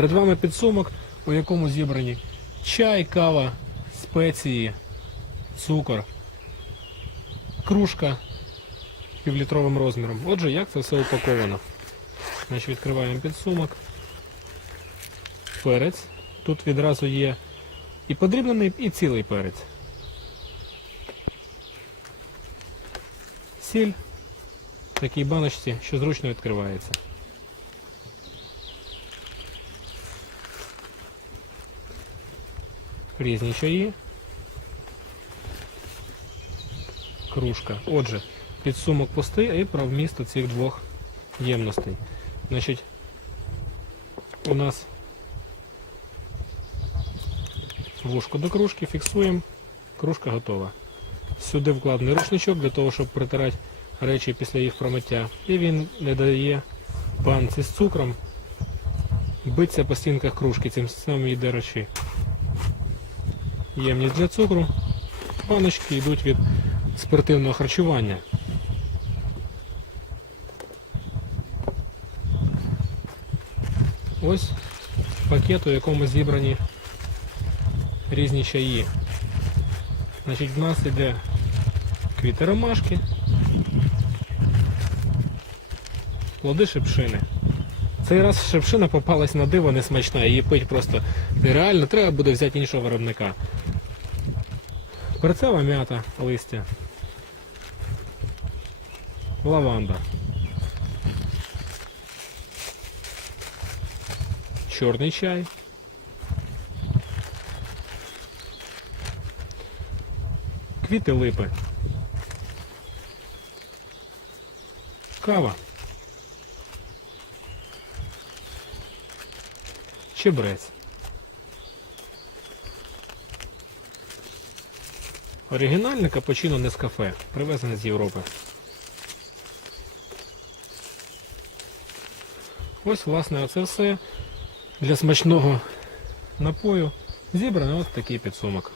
Перед вами підсумок, у якому зібрані чай, кава, спеції, цукор, кружка півлітровим розміром. Отже, як це все упаковано? Значить, відкриваємо підсумок. Перець. Тут відразу є і подрібнений, і цілий перець. Сіль в такій баночці, що зручно відкривається. Різні чаї. Кружка. Отже, підсумок пустий, і про вміст цих двох ємностей. Значить, у нас вушко до кружки, фіксуємо, кружка готова. Сюди вкладений рушничок для того, щоб притирати речі після їх промиття. І він не дає банці з цукром битися по стінках кружки, цим самим йде речі. Ємність для цукру. Баночки йдуть від спортивного харчування. Ось пакет, у якому зібрані різні чаї. Значить, в нас іде квіти ромашки, плоди шипшини. Цей раз шипшина попалась на диво несмачна, її пить просто нереально, треба буде взяти іншого виробника. Перцева м'ята, листя. Лаванда. Чорний чай. Квіти липи. Кава. Чебрець. Оригінальне капучино кафе, привезене з Європи. Ось, власне, оце все для смачного напою зібрано ось такий підсумок.